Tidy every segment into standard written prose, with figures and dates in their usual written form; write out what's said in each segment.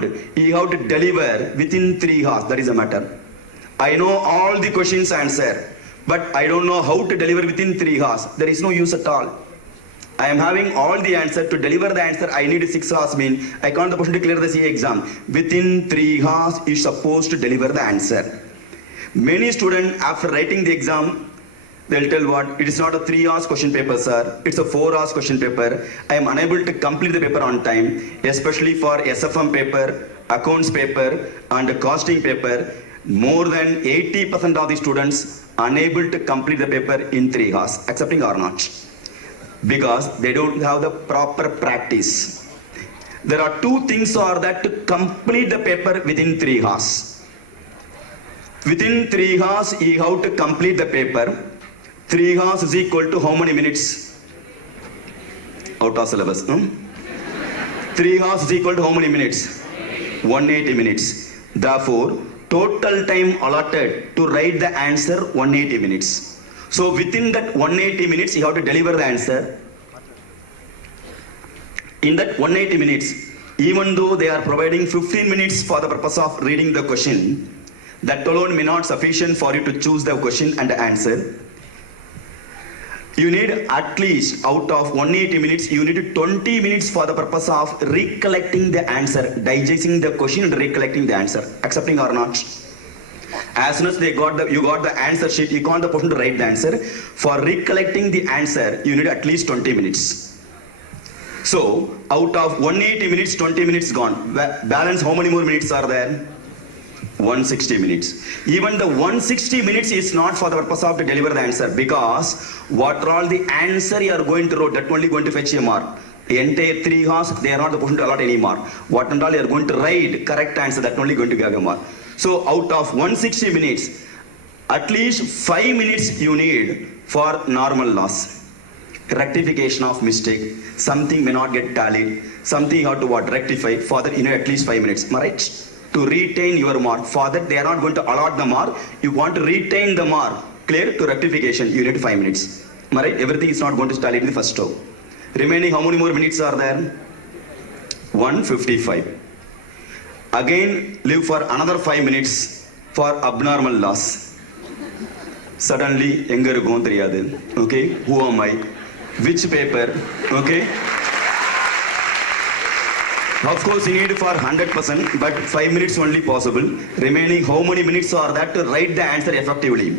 want, you have to deliver within 3 hours. That is the matter. I know all the questions answer, but I don't know how to deliver within 3 hours. There is no use at all. I am having all the answer. To deliver the answer, I need 6 hours. Mean I can't the person to clear the CA exam. Within 3 hours, is supposed to deliver the answer. Many students, after writing the exam, they'll tell what, it is not a 3 hours question paper, sir. It's a 4 hours question paper. I am unable to complete the paper on time, especially for SFM paper, accounts paper, and costing paper. More than 80% of the students unable to complete the paper in 3 hours, accepting or not, because they don't have the proper practice. There are 2 things are that to complete the paper within 3 hours. Within 3 hours, you have to complete the paper. 3 hours is equal to how many minutes? Out of syllabus. 3 hours is equal to how many minutes? 180 minutes. Therefore, total time allotted to write the answer 180 minutes. So within that 180 minutes, you have to deliver the answer. In that 180 minutes, even though they are providing 15 minutes for the purpose of reading the question, that alone may not sufficient for you to choose the question and the answer. You need at least, out of 180 minutes, you need 20 minutes for the purpose of recollecting the answer, digesting the question and recollecting the answer. Accepting or not? As soon as you got the answer sheet, you can't the person to write the answer. For recollecting the answer, you need at least 20 minutes. So, out of 180 minutes, 20 minutes gone. Balance, how many more minutes are there? 160 minutes. Even the 160 minutes is not for the purpose of to deliver the answer, because what all the answer you are going to write, that only going to fetch a mark. The entire 3 hours, they are not the person to allot any mark. What and all you are going to write, correct answer, that only going to give a mark. So out of 160 minutes, at least 5 minutes you need for normal loss. Rectification of mistake, something may not get tallied, something you have to what, rectify, for that you need at least 5 minutes. Am I right? To retain your mark. For that, they are not going to allot the mark. You want to retain the mark. Clear? To rectification, you need 5 minutes. Am I right? Everything is not going to tally in the first row. Remaining, how many more minutes are there? 155. Again, leave for another 5 minutes for abnormal loss. Suddenly, engar gon theriyadhu. Okay? Who am I? Which paper? Okay? Of course, you need for 100%, but 5 minutes only possible. Remaining, how many minutes are that to write the answer effectively?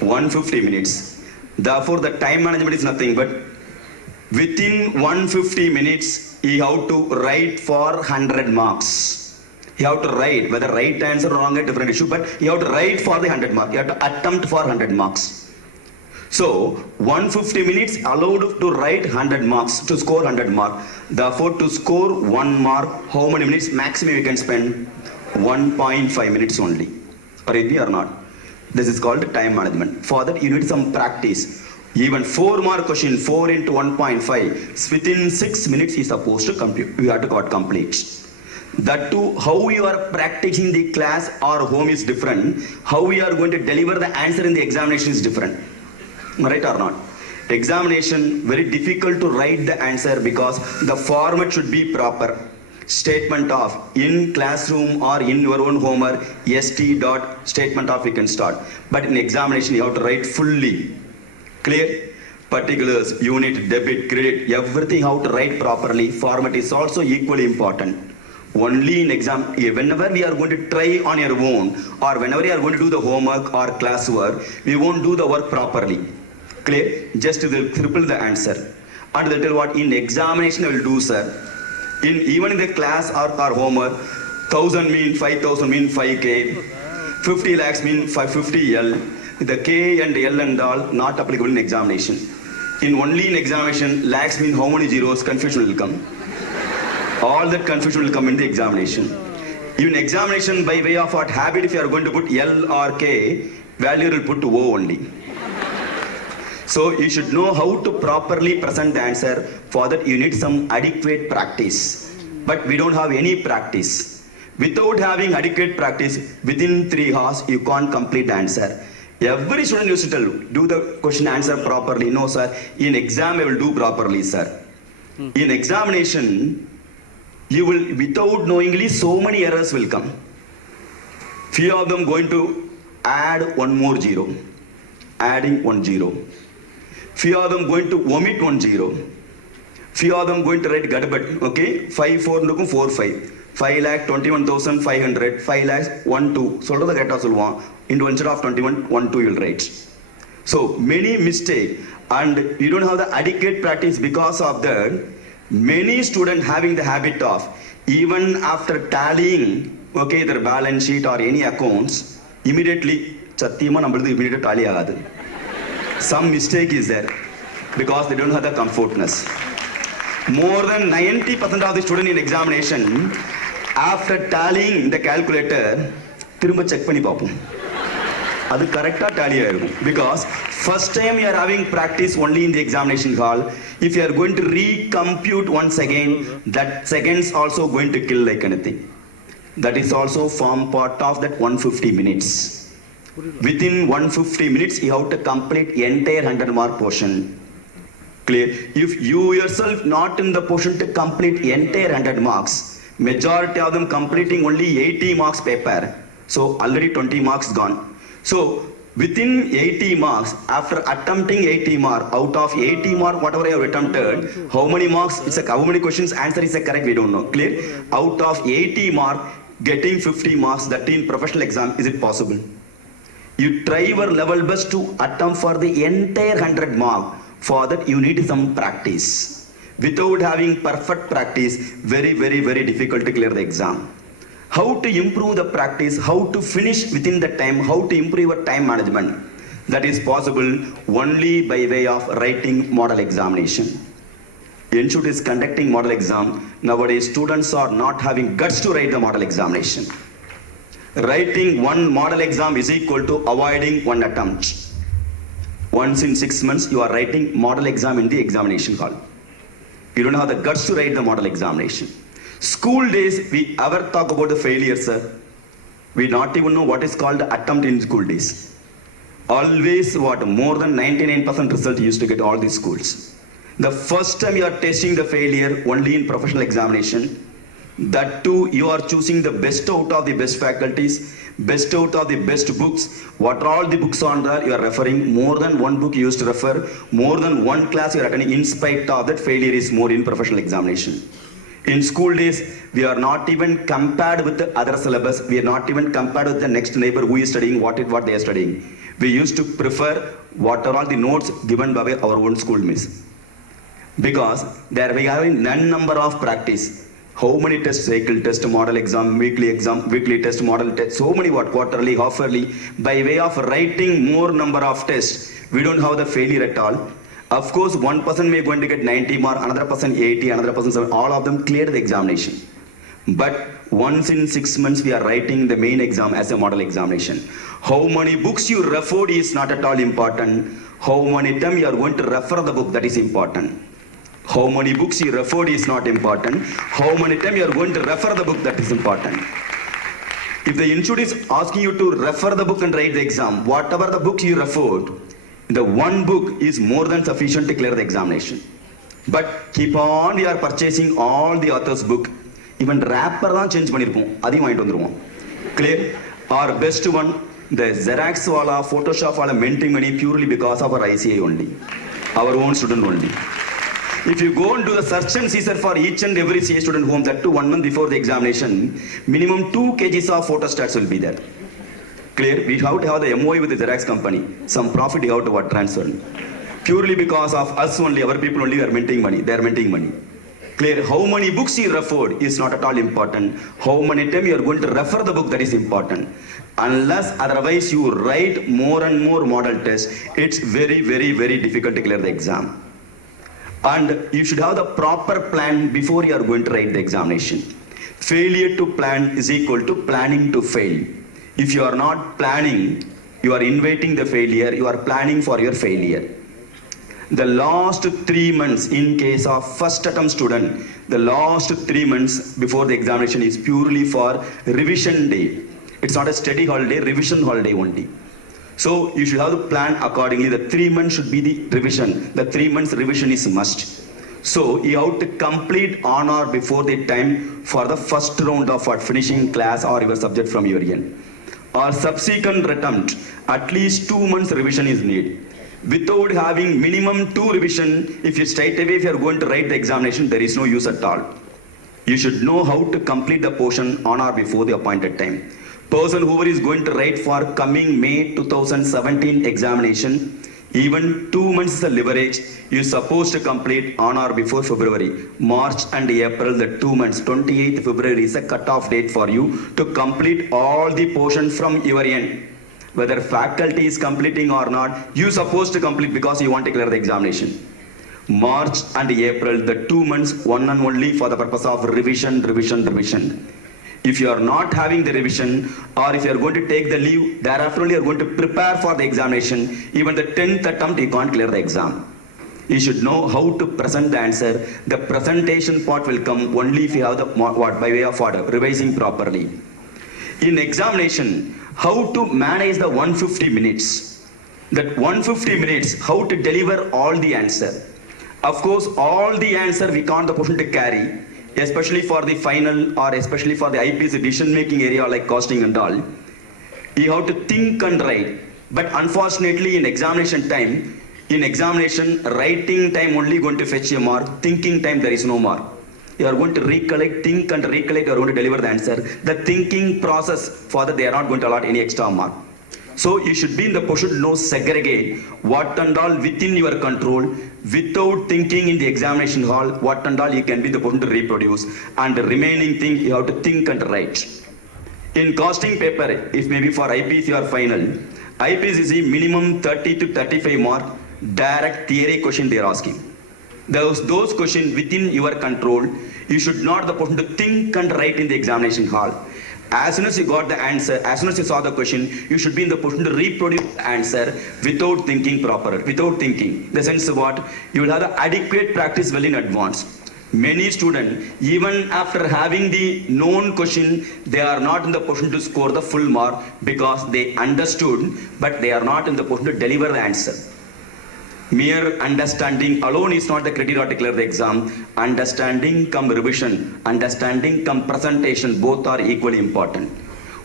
150 minutes. Therefore, the time management is nothing but within 150 minutes, you have to write for 100 marks. You have to write, whether right answer or wrong, a different issue, but you have to write for the 100 marks. You have to attempt for 100 marks. So, 150 minutes allowed to write 100 marks, to score 100 marks. Therefore, to score 1 mark, how many minutes maximum you can spend? 1.5 minutes only. Are you or not? This is called time management. For that, you need some practice. Even 4 mark question, 4 into 1.5, within 6 minutes is supposed to compute. You have to got complete. That too, how you are practicing the class or home is different. How we are going to deliver the answer in the examination is different. Right or not? Examination, very difficult to write the answer because the format should be proper. Statement of, in classroom or in your own homework, st dot statement of you can start. But in examination, you have to write fully. Clear? Particulars, unit, debit, credit, everything how to write properly. Format is also equally important. Only in exam, whenever we are going to try on your own, or whenever you are going to do the homework or classwork, we won't do the work properly. Clear? Just they'll triple the answer. And they'll tell what in examination I will do, sir. Even in the class or homework, 1000 mean 5000 mean 5k, 50 lakhs mean 550L. The K and L and all not applicable in examination. Only in examination, lakhs mean how many zeros, confusion will come. All that confusion will come in the examination. Even examination by way of what habit, if you are going to put L or K, value will put to O only. So you should know how to properly present the answer. For that you need some adequate practice. But we don't have any practice. Without having adequate practice, within 3 hours you can't complete the answer. Every student used to tell, do the question answer properly. No sir, in exam I will do properly sir. In examination, you will, without knowingly, so many errors will come. Few of them going to add one more zero, adding 1 0. Few of them going to omit 1 0. Few of them going to write gadbat, okay? 5 4 4 5. 5,21,500, 5 lakhs 1 2. சொல்றத கேட்டா சொல்லுவான். Into instead of 21, 1 2 you'll write. So many mistake, and you don't have the adequate practice. Because of that, many students having the habit of, even after tallying, okay, their balance sheet or any accounts, immediately சத்தியமா நம்மளுக்கு immediate tally ஆகாது. Some mistake is there because they don't have the comfortness. More than 90% of the student in examination, after tallying the calculator, திரும்ப check பண்ணி பார்ப்போம். அது கரெக்டா tally ஆயிருக்கும். Because first time you are having practice only in the examination hall. If you are going to recompute once again, that seconds also going to kill like anything. That is also form part of that 150 minutes. Within 150 minutes, you have to complete entire 100 mark portion. Clear? If you yourself not in the position to complete entire 100 marks, majority of them completing only 80 marks paper. So already 20 marks gone. So within 80 marks, after attempting 80 mark, out of 80 mark, whatever you have attempted, how many marks, how many questions answer is correct, we don't know. Clear? Out of 80 mark, getting 50 marks, that in professional exam, is it possible? You try your level best to attempt for the entire 100 mark. For that you need some practice. Without having perfect practice, very, very, very difficult to clear the exam. How to improve the practice, how to finish within the time, how to improve your time management. That is possible only by way of writing model examination. Institute is conducting model exam. Nowadays students are not having guts to write the model examination. Writing one model exam is equal to avoiding one attempt. Once in 6 months, you are writing model exam in the examination hall. You don't have the guts to write the model examination. School days, we ever talk about the failure, sir? We not even know what is called attempt in school days. Always what? More than 99% result used to get all these schools. The first time you are testing the failure only in professional examination. That too, you are choosing the best out of the best faculties, best out of the best books. What are all the books on there? You are referring more than one book you used to refer, more than one class you are attending. In spite of that, failure is more in professional examination. In school days, we are not even compared with the other syllabus. We are not even compared with the next neighbor who is studying what they are studying. We used to prefer what are all the notes given by our own school miss. Because there we are having none number of practice. How many tests? Cycle test, model exam, weekly test, model test, so many what, quarterly, half-yearly. By way of writing more number of tests, we don't have the failure at all. Of course, one person may going to get 90 mark, another person 80, another person 70, all of them clear the examination. But once in 6 months, we are writing the main exam as a model examination. How many books you referred is not at all important. How many times you are going to refer the book, that is important. How many books you referred is not important. How many times you are going to refer the book, that is important. If the institute is asking you to refer the book and write the exam, whatever the book you referred, the one book is more than sufficient to clear the examination. But keep on, we are purchasing all the author's book. Even wrapper தான் change பண்ணிருப்போம், அதையும் வாங்கிட்டு வந்துருவோம். Clear? Our best one, the Xerox wala, Photoshop wala minting money purely because of our ICI only, our own student only. If you go and do the search and seizure for each and every CA student home, that too 1 month before the examination, minimum 2 kgs of photostats will be there. Clear? We have to have the MOI with the Xerox company. Some profit you have to transfer. Purely because of us only, our people only are minting money. They are minting money. Clear? How many books you referred is not at all important. How many times you are going to refer the book, that is important. Unless otherwise you write more and more model tests, it's very, very, very difficult to clear the exam. And you should have the proper plan before you are going to write the examination. Failure to plan is equal to planning to fail. If you are not planning, you are inviting the failure, you are planning for your failure. The last 3 months, in case of first attempt student, the last 3 months before the examination is purely for revision day. It's not a study holiday, revision holiday only. So you should have to plan accordingly. The 3 months should be the revision. The 3 months revision is must. So you have to complete on or before the time for the first round of what finishing class or your subject from your end. Or subsequent attempt, at least 2 months revision is needed. Without having minimum 2 revision, if you straight away if you are going to write the examination, there is no use at all. You should know how to complete the portion on or before the appointed time. Person who is going to write for coming May 2017 examination, even 2 months is a leverage. You're supposed to complete on or before February. March and April, the 2 months, 28th February is a cut-off date for you to complete all the portion from your end. Whether faculty is completing or not, you're supposed to complete because you want to clear the examination. March and April, the 2 months, one and only for the purpose of revision. If you are not having the revision, or if you are going to take the leave, thereafter only you are going to prepare for the examination. Even the 10th attempt, you can't clear the exam. You should know how to present the answer. The presentation part will come only if you have the what by way of order, revising properly. In examination, how to manage the 150 minutes. That 150 minutes, how to deliver all the answer. Of course, all the answer we can't the person to carry, especially for the final or especially for the IP's decision-making area like costing and all. You have to think and write. But unfortunately, in examination time, writing time only going to fetch a mark. Thinking time, there is no mark. You are going to recollect, think and recollect, you are going to deliver the answer. The thinking process, for that they are not going to allot any extra mark. So you should be in the position to know, segregate what and all within your control. Without thinking in the examination hall, what and all you can be in the position to reproduce. And the remaining thing, you have to think and write. In costing paper, if maybe for IPC or final, IPC is minimum 30 to 35 mark, direct theory question they are asking. Those questions within your control, you should not the person to think and write in the examination hall. As soon as you got the answer, as soon as you saw the question, you should be in the position to reproduce the answer without thinking proper, without thinking. The sense of what? You will have the adequate practice well in advance. Many students, even after having the known question, they are not in the position to score the full mark because they understood, but they are not in the position to deliver the answer. Mere understanding alone is not the criteria to clear the exam. Understanding come revision, understanding come presentation, both are equally important.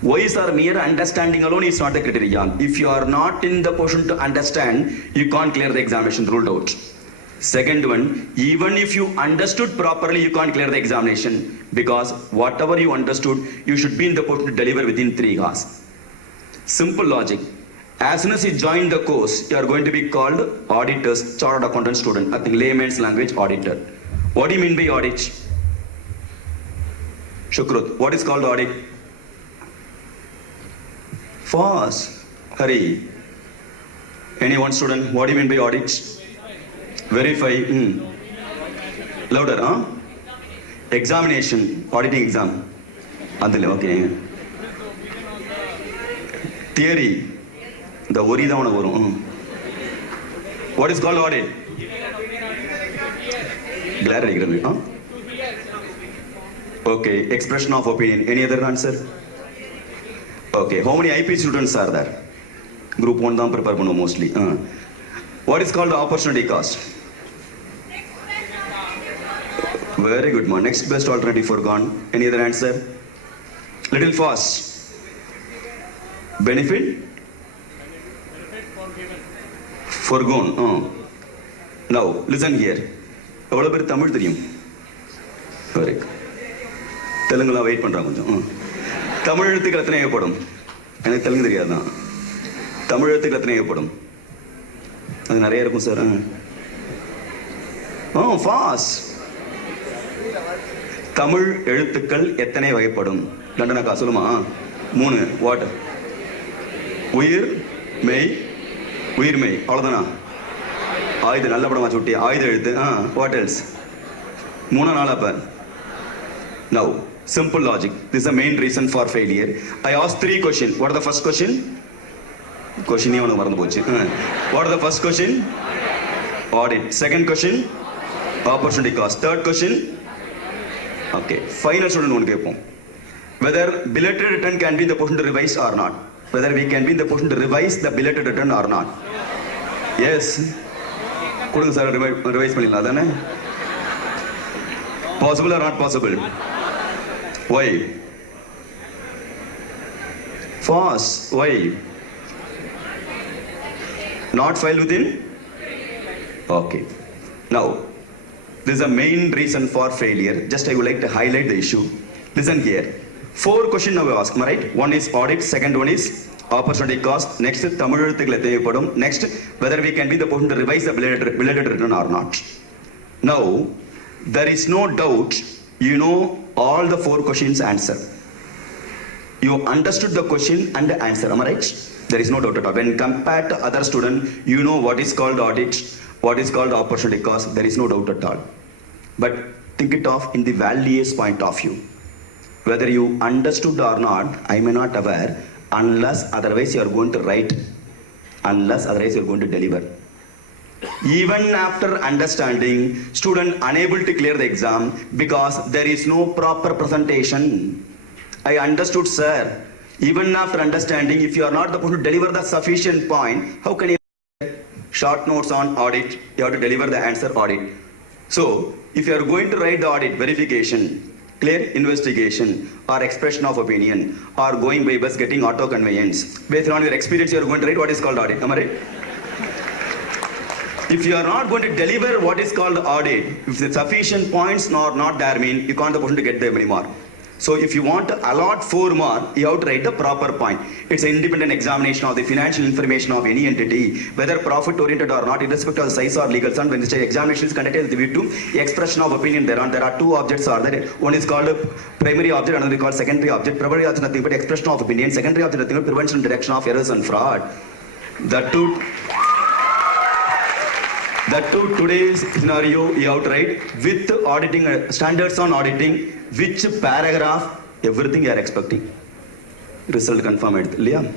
Why is our mere understanding alone is not the criteria? If you are not in the position to understand, you can't clear the examination, ruled out. Second one, even if you understood properly, you can't clear the examination because whatever you understood, you should be in the position to deliver within 3 hours. Simple logic. As soon as you join the course, you are going to be called auditors, chartered accountant student. I think layman's language, auditor. What do you mean by audit? Shukrut, what is called audit? Fast. Hurry. Any one student, what do you mean by audit? Verify. Louder, huh? Examination, auditing exam. Okay. Theory. The worry down over. What is called audit? Glare, huh? Okay, expression of opinion. Any other answer? Okay, how many IP students are there? Group 1 dhaan prepare pannu mostly. What is called the opportunity cost? Very good man. Next best alternative forgone. Any other answer? Little fast. Benefit? Forgone. Now, listen here. எவ்வளோ பேர் தமிழ் தெரியும்? Very தெலுங்குலாம் wait பண்ணுறாங்க கொஞ்சம். தமிழ் எழுத்துக்கள் எத்தனை ஏற்படும்? எனக்கு தெலுங்கு தெரியாதுதான். தமிழ் எழுத்துக்கள் எத்தனை ஏற்படும்? அது நிறைய இருக்கும் சார். ஃபாஸ்ட். தமிழ் எழுத்துக்கள் எத்தனை வகைப்படும்? லண்டனக்கா சொல்லுமா? 3. வாட்? உயிர் மெய் உயிர்மெய், அவ்வளோதானா? ஆயுத நல்ல படமா சுட்டி ஆயுத எழுத்து. What else? 3 4 அப்ப. Now simple logic. This is the main reason for failure. I asked 3 questions. What are the first question? Question ஏ உனக்கு மறந்து போச்சு. What are the first question? Audit. Second question? Opportunity cost. Third question? Okay. Final student ஒன்று கேட்போம். Whether belated return can be in the position to revise or not. Whether we can be in the position to revise the belated return or not. Yes. கொடுங்க sir, revise பண்ணிடலாம் தானே? Possible or not possible? Why? Fast. Why? Not file within? Okay. Now, this is the main reason for failure. Just I would like to highlight the issue. Listen here. 4 questions now we ask, right? One is audit, second one is opportunity cost, next next whether we can be the person to revise the belated return or not. Now, there is no doubt you know all the 4 questions answer. You understood the question and the answer, am I right? There is no doubt at all. When compared to other students, you know what is called audit, what is called opportunity cost, there is no doubt at all. But think it of in the values point of view. Whether you understood or not, I may not aware, unless otherwise you are going to write, unless otherwise you are going to deliver. Even after understanding, student unable to clear the exam because there is no proper presentation. I understood, sir. Even after understanding, if you are not able to deliver the sufficient point, how can you short notes on audit? You have to deliver the answer audit. So, if you are going to write the audit verification, clear investigation, or expression of opinion, or going by bus getting auto conveyance, based on your experience, you are going to write what is called audit. Am I right? If you are not going to deliver what is called audit, if the sufficient points are not there, mean you can't able to get them anymore. So if you want to allot 4 marks, you have to write the proper point. It's an independent examination of the financial information of any entity, whether profit oriented or not, irrespective of the size or legal sum. When the examination is conducted with the expression of opinion thereon, there are 2 objects are there. One is called primary object, another is called secondary object. Primary object is nothing but expression of opinion. Secondary object is nothing but prevention and detection of errors and fraud. That to today's scenario, you have to write with auditing, standards on auditing, which paragraph, everything you are expecting. Result confirmed. Liam.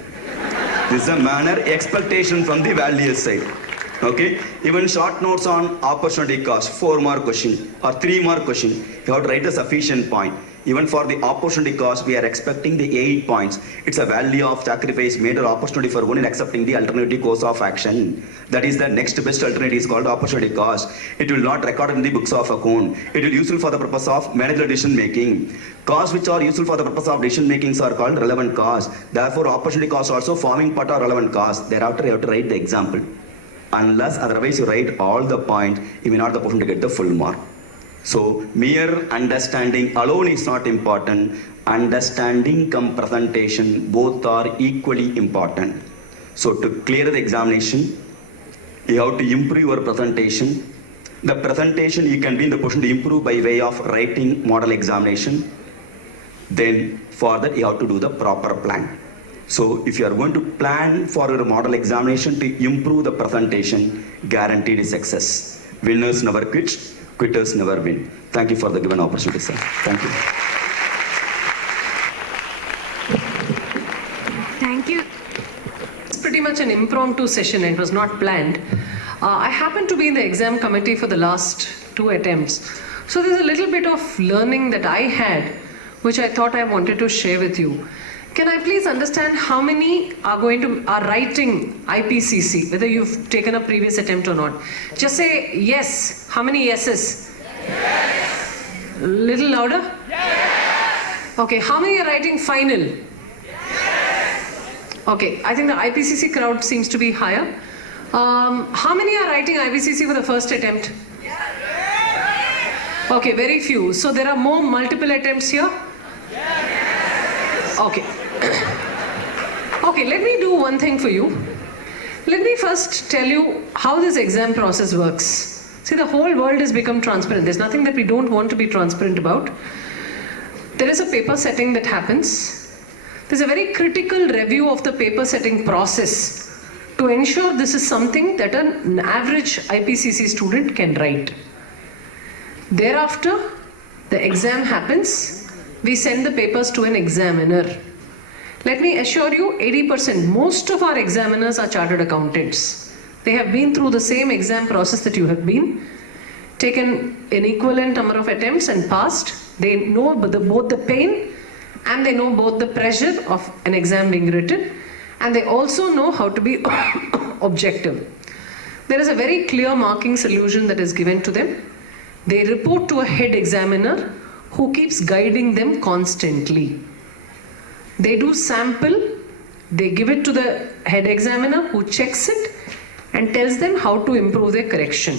This is a manner expectation from the values side. Okay? Even short notes on opportunity cost, 4 mark question or 3 mark question, you have to write the sufficient point. Even for the opportunity cost, we are expecting the 8 points. It's a value of sacrifice made or opportunity for one in accepting the alternative course of action. That is the next best alternative is called opportunity cost. It will not record in the books of account. It will be useful for the purpose of managerial decision making. Costs which are useful for the purpose of decision making are called relevant costs. Therefore, opportunity costs also forming part of relevant costs. Thereafter, you have to write the example. Unless otherwise you write all the points, you may not be able to get the full mark. So, mere understanding alone is not important. Understanding cum presentation, both are equally important. So, to clear the examination, you have to improve your presentation. The presentation you can be in the position to improve by way of writing model examination. Then, for that you have to do the proper plan. So, if you are going to plan for your model examination to improve the presentation, guaranteed success. Winners never quit. Quitters never win. Thank you for the given opportunity, sir. Thank you. Thank you. It's pretty much an impromptu session. It was not planned. I happened to be in the exam committee for the last 2 attempts. So there's a little bit of learning that I had, which I thought I wanted to share with you. Can I please understand how many are writing IPCC, whether you've taken a previous attempt or not? Just say yes. How many yeses? Yes. Little louder? Yes. Okay, how many are writing final? Yes. Okay, I think the IPCC crowd seems to be higher. How many are writing IPCC for the first attempt? Yes. Okay, very few. So there are more multiple attempts here? Yes. Okay. Okay, let me do one thing for you. Let me first tell you how this exam process works. See, the whole world has become transparent. There's nothing that we don't want to be transparent about. There is a paper setting that happens. There's a very critical review of the paper setting process to ensure this is something that an average IPCC student can write. Thereafter, the exam happens. We send the papers to an examiner. Let me assure you, 80%, most of our examiners are chartered accountants. They have been through the same exam process that you have been, taken an equivalent number of attempts and passed. They know both the pain and they know both the pressure of an exam being written, and they also know how to be objective. There is a very clear marking solution that is given to them. They report to a head examiner who keeps guiding them constantly. They do sample, they give it to the head examiner who checks it and tells them how to improve their correction.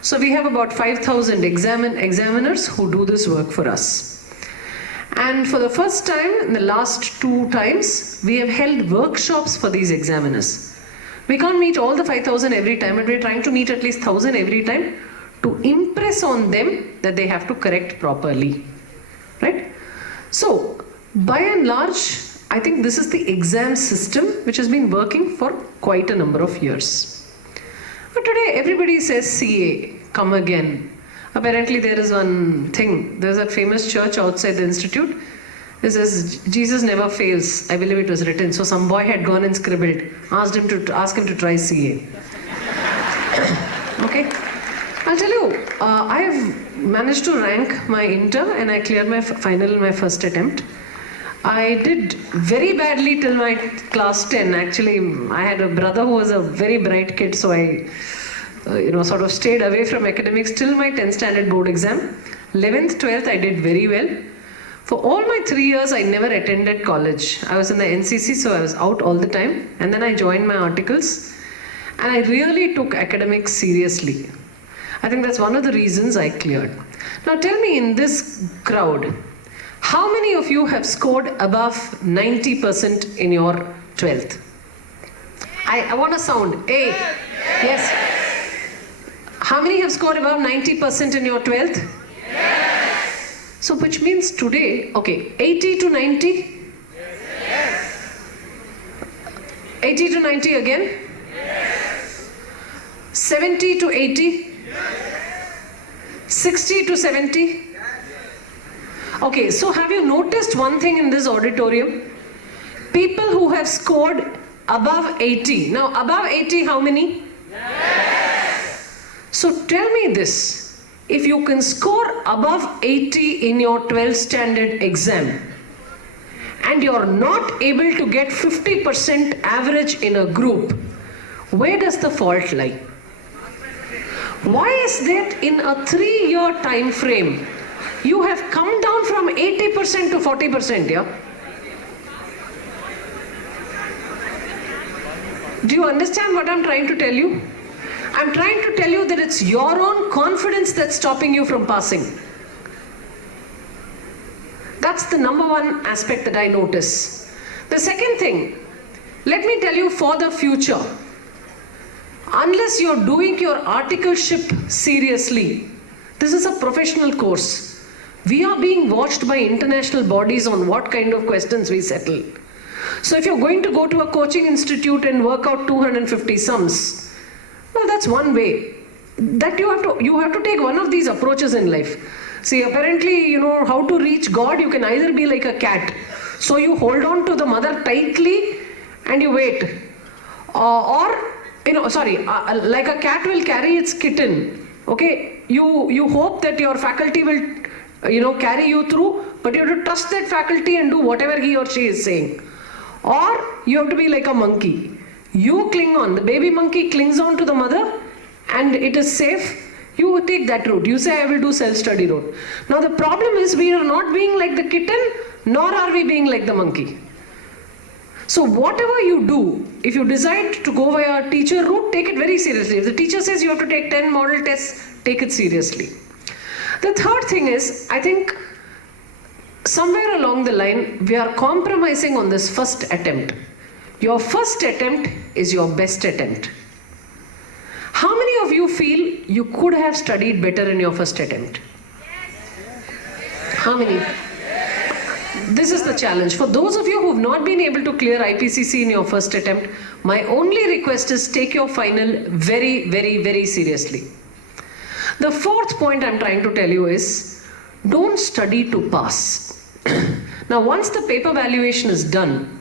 So we have about 5,000 examiners who do this work for us. And for the first time, in the last 2 times, we have held workshops for these examiners. We can't meet all the 5,000 every time, but we're trying to meet at least 1,000 every time to impress on them that they have to correct properly. Right? So, by and large, I think this is the exam system which has been working for quite a number of years. But today everybody says CA, come again. Apparently there is one thing, there's that famous church outside the institute. It says, Jesus never fails. I believe it was written. So some boy had gone and scribbled, asked him to try CA. Okay. I'll tell you, I have managed to rank my inter and I cleared my final in my first attempt. I did very badly till my class 10. Actually, I had a brother who was a very bright kid, so I sort of stayed away from academics till my 10th standard board exam. 11th, 12th, I did very well. For all my 3 years, I never attended college. I was in the NCC, so I was out all the time. And then I joined my articles. And I really took academics seriously. I think that's one of the reasons I cleared. Now tell me, in this crowd, how many of you have scored above 90% in your 12th? I want a sound. Hey. Yes. How many have scored above 90% in your 12th? Yes. So which means today, okay, 80 to 90? Yes. 80 to 90 again? Yes. 70 to 80? Yes. 60 to 70? Okay, so have you noticed one thing in this auditorium? People who have scored above 80. Now, above 80, how many? Yes. So tell me this. If you can score above 80 in your 12th standard exam, and you're not able to get 50% average in a group, where does the fault lie? Why is that in a 3-year time frame, you have come down from 80% to 40%, yeah? Do you understand what I'm trying to tell you? I'm trying to tell you that it's your own confidence that's stopping you from passing. That's the number one aspect that I notice. The second thing, let me tell you for the future, unless you're doing your articleship seriously, this is a professional course. We are being watched by international bodies on what kind of questions we settle. So if you're going to go to a coaching institute and work out 250 sums, well, that's one way. That you have to take one of these approaches in life. See, apparently, how to reach God, you can either be like a cat. So you hold on to the mother tightly and you wait. Like a cat will carry its kitten. Okay, you hope that your faculty will carry you through, but you have to trust that faculty and do whatever he or she is saying. Or you have to be like a monkey. You cling on, the baby monkey clings on to the mother and it is safe. You take that route. You say, I will do self-study route. Now the problem is we are not being like the kitten, nor are we being like the monkey. So whatever you do, if you decide to go via a teacher route, take it very seriously. If the teacher says you have to take 10 model tests, take it seriously. The third thing is, I think somewhere along the line, we are compromising on this first attempt. Your first attempt is your best attempt. How many of you feel you could have studied better in your first attempt? How many? This is the challenge. For those of you who have not been able to clear IPCC in your first attempt, my only request is take your final very, very, very seriously. The fourth point I'm trying to tell you is, don't study to pass. Now, once the paper valuation is done,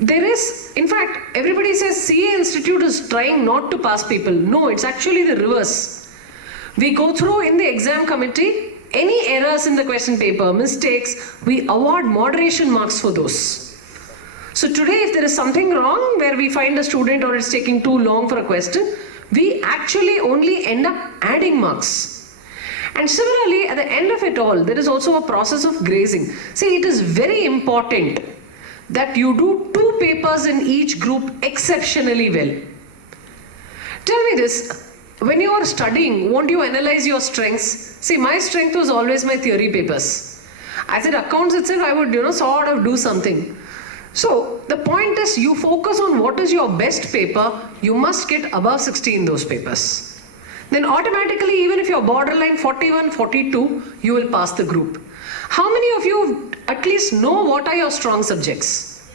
there is, in fact, everybody says CA Institute is trying not to pass people. No, it's actually the reverse. We go through in the exam committee, any errors in the question paper, mistakes, we award moderation marks for those. So today, if there is something wrong where we find a student or it's taking too long for a question, we actually only end up adding marks. And similarly, at the end of it all, there is also a process of grazing. See, it is very important that you do 2 papers in each group exceptionally well. Tell me this, when you are studying, won't you analyze your strengths? See, my strength was always my theory papers. I said accounts itself, I would, sort of do something. So, the point is, you focus on what is your best paper, you must get above 60 in those papers. Then automatically, even if you're borderline 41, 42, you will pass the group. How many of you at least know what are your strong subjects?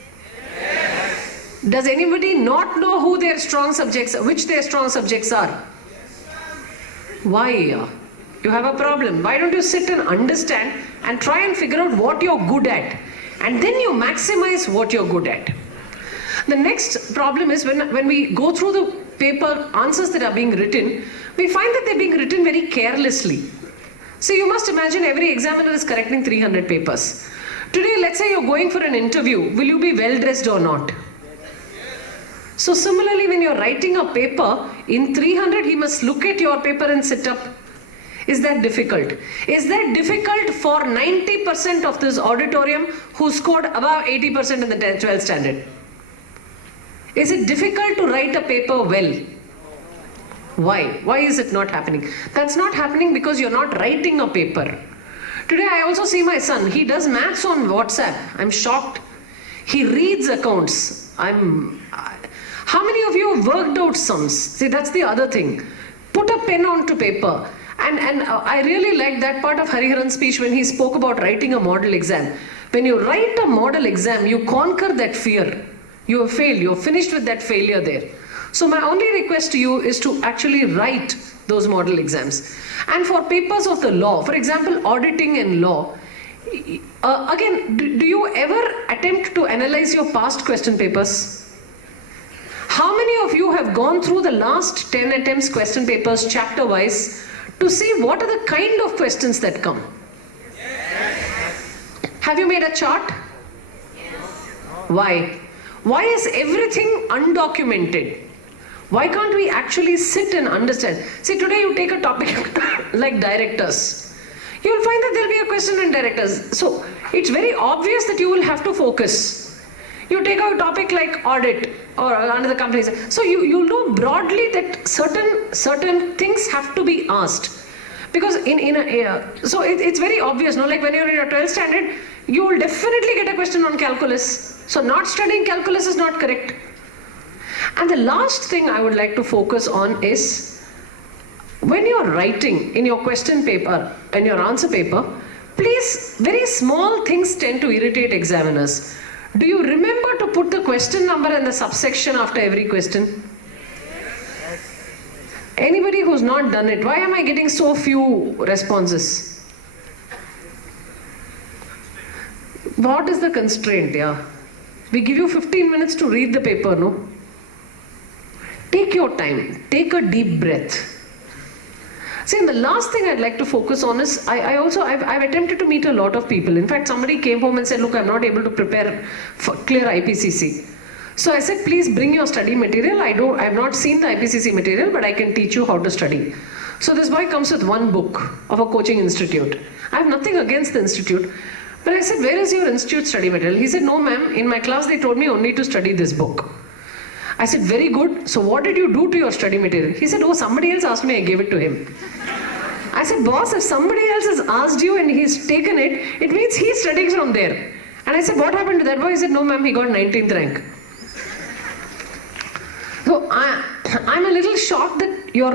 Yes. Does anybody not know who their strong subjects are, which their strong subjects are? Why? You have a problem. Why don't you sit and understand and try and figure out what you're good at, and then you maximize what you're good at. The next problem is when we go through the paper answers that are being written, we find that they're being written very carelessly. So you must imagine every examiner is correcting 300 papers. Today, let's say you're going for an interview. Will you be well dressed or not? So similarly, when you're writing a paper, in 300 he must look at your paper and sit up. Is that difficult? Is that difficult for 90% of this auditorium who scored above 80% in the 12th standard? Is it difficult to write a paper well? Why? Why is it not happening? That's not happening because you're not writing a paper. Today I also see my son. He does maths on WhatsApp. I'm shocked. He reads accounts. How many of you have worked out sums? See, that's the other thing. Put a pen onto paper. And I really liked that part of Hariharan's speech when he spoke about writing a model exam. When you write a model exam, you conquer that fear. You have failed. You're finished with that failure there. So my only request to you is to actually write those model exams. And for papers of the law, for example, auditing and law, again, do you ever attempt to analyze your past question papers? How many of you have gone through the last 10 attempts question papers chapter wise to see what are the kind of questions that come? Yes. Have you made a chart? Yes. Why? Why is everything undocumented? Why can't we actually sit and understand? See, today you take a topic like directors. You will find that there will be a question on directors. So, it's very obvious that you will have to focus. You take a topic like audit or under the companies. So, you know broadly that certain things have to be asked. Because so it's very obvious, no? Like when you're in your 12th standard, you will definitely get a question on calculus. So, not studying calculus is not correct. And the last thing I would like to focus on is when you're writing in your question paper and your answer paper, please, very small things tend to irritate examiners. Do you remember to put the question number and the subsection after every question? Anybody who's not done it, why am I getting so few responses? What is the constraint? Yeah, we give you 15 minutes to read the paper, no? Take your time, take a deep breath. See, and the last thing I'd like to focus on is, I've attempted to meet a lot of people. In fact, somebody came home and said, look, I'm not able to prepare for clear IPCC. So I said, please bring your study material. I've not seen the IPCC material, but I can teach you how to study. So this boy comes with one book of a coaching institute. I have nothing against the institute. But I said, where is your institute study material? He said, no ma'am, in my class they told me only to study this book. I said, very good. So what did you do to your study material? He said, oh, somebody else asked me, I gave it to him. I said, boss, if somebody else has asked you and he's taken it, it means he's studying from there. And I said, what happened to that boy? He said, no ma'am, he got 19th rank. So I'm a little shocked that you're